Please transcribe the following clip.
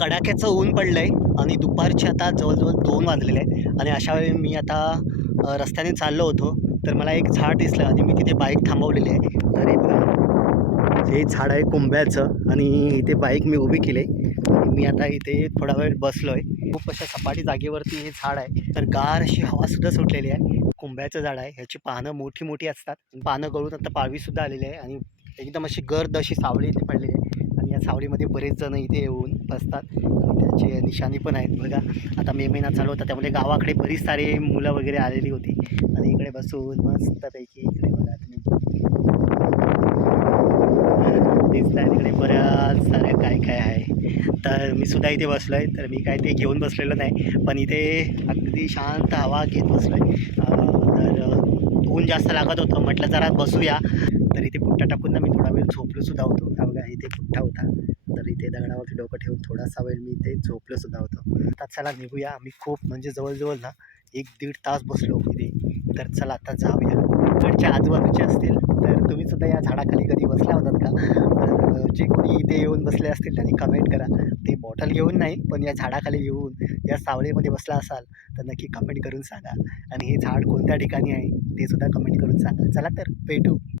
कडाक्याचं ऊन पडलंय आणि दुपारचे आता जवळ-जवळ 2 वाजलेले आहेत आणि अशा वेळी मी आता रस्त्याने चाललो होतो, तर मला एक झाड दिसलं आणि मी तिथे बाईक थांबवलेली आहे. तर हे बघा, हे झाड आहे कुंभ्याचं आणि इथे बाईक मी उभी केली आहे आणि मी आता इथे थोडा वेळ बसलो आहे. खूप अशा सपाटी जागेवरती हे झाड आहे. तर गार अशी हवासुद्धा सुटलेली आहे. कुंभ्याचं झाड आहे. ह्याची पानं मोठी-मोठी असतात. पानं गळून आता पालवीसुद्धा आलेली आहे आणि एकदम अशी गर्द अशी सावली इथे पडलेली आहे आणि या सावलीमध्ये बरेच जण इथे येऊन बसतात आणि त्याची निशाणी पण आहेत बघा. आता मे महिना चालू होता त्यामुळे गावाकडे बरीच सारी मुलं वगैरे आलेली होती आणि इकडे बसून मस्तपैकी इकडे बघा तुम्ही दिसताय तिकडे बऱ्याच साऱ्या काय आहे. तर मी सुद्धा इथे बसलो आहे. तर मी काय ते घेऊन बसलेलो नाही, पण इथे अगदी शांत हवा घेत बसलो आहे. तर ऊन जास्त लागत होतं, म्हटलं जरा बसूया. तर इथे पुट्टा टाकून ना मी थोडा वेळ झोपलो सुद्धा होतो. हा बघा इथे पुट्टा होता. तर इथे दगडावरती डोकं ठेवून थोडासा वेळ मी इथे झोपलो सुद्धा होतो. आता चला निघूया. आम्ही खूप म्हणजे जवळ ना 1-1.5 तास बसलो इथे. तर चला आता जाऊया. इकडच्या आजूबाजूचे असतील तर तुम्ही सुद्धा या झाडाखाली कधी बसला होतात का? तर जे कोणी इथे येऊन बसले असतील त्यांनी कमेंट करा. ते बॉटल घेऊन नाही, पण या झाडाखाली येऊन या सावलीमध्ये बसला असाल तर नक्की कमेंट करून सांगा आणि हे झाड कोणत्या ठिकाणी आहे ते सुद्धा कमेंट करून सांगा. चला तर भेटू.